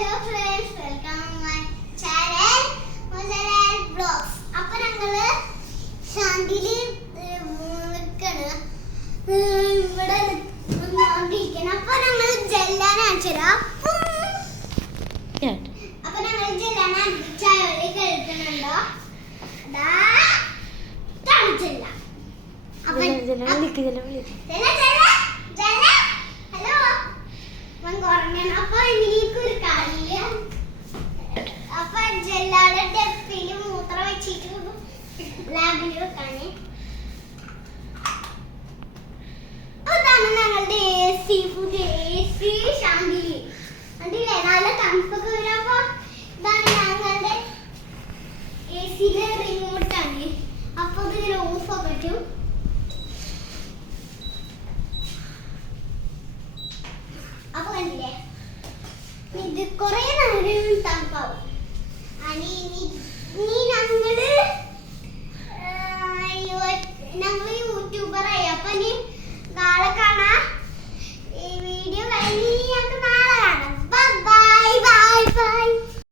Hello friends, welcome my channel മുസലാൽ vlogs. അപ്പോൾ ഞങ്ങള് ശാന്തിയിൽ നിൽക്കണ്, ഇവിടെ നിൽക്കണം. അപ്പോൾ ഞങ്ങൾ ജെല്ലാൻ അടിച്ചതാ. അപ്പോൾ ഞങ്ങൾ ജെല്ലാൻ ചായ കഴിക്കുന്നുണ്ടോ? കാണിച്ചില്ല. ഹലോ, അപ്പൊ എനിക്കൊരു കാര്യം. അപ്പൊ ജെല്ലാടെ ഡെപ്പില് മൂത്രം വെച്ചിട്ട് ലാബിൽ വെക്കാണ്. അതാണ് ഞങ്ങളുടെ AC ഫുഡ്, AC ശാന്തിയിൽ. കണ്ടില്ലേ, നല്ല തണുപ്പൊക്കെ വരും. അപ്പൊ ഇതാണ് ഞങ്ങളുടെ AC-ലെ റിമോട്ടാണ്. അപ്പൊ ഇതിങ്ങനെ ഓഫ് ആക്കാൻ പറ്റും. അപ്പൊ കണ്ടില്ലേ, ഇത് കുറേ നേരം തണുപ്പാവും. ഇനി